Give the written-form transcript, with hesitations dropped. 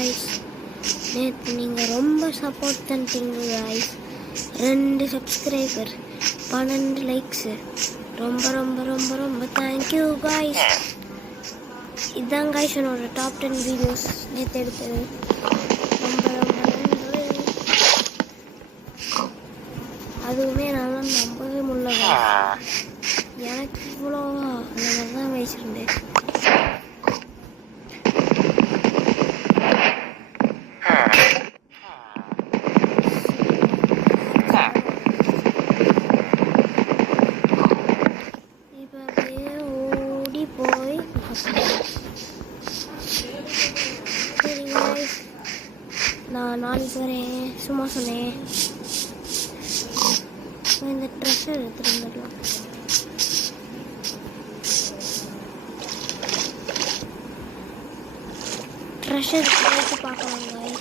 guys, நேற்று நீங்கள் ரொம்ப சப்போர்ட் பண்ணிட்டீங்க guys. 2 சப்ஸ்கிரைபர் 12 லைக்ஸு ரொம்ப ரொம்ப ரொம்ப ரொம்ப தேங்க்யூ guys. இதுதான் guys என்னோட டாப் 10 வீடியோஸ் நேற்று எடுத்தது. ரொம்ப ரொம்ப நன்றி. அதுவுமே நான் நம்பவே முடியல. எனக்கு இவ்வளோ அந்த மாதிரி தான் வச்சிருந்தேன். ஓடி போய் சரி guys, நான் நாளைக்கு வரேன். சும்மா சொன்னேன். இந்த ட்ரெஸ்ஸை எடுத்துட்டு வந்துடலாம். ட்ரெஸ்ஸை எடுத்து பார்க்கலாம் guys.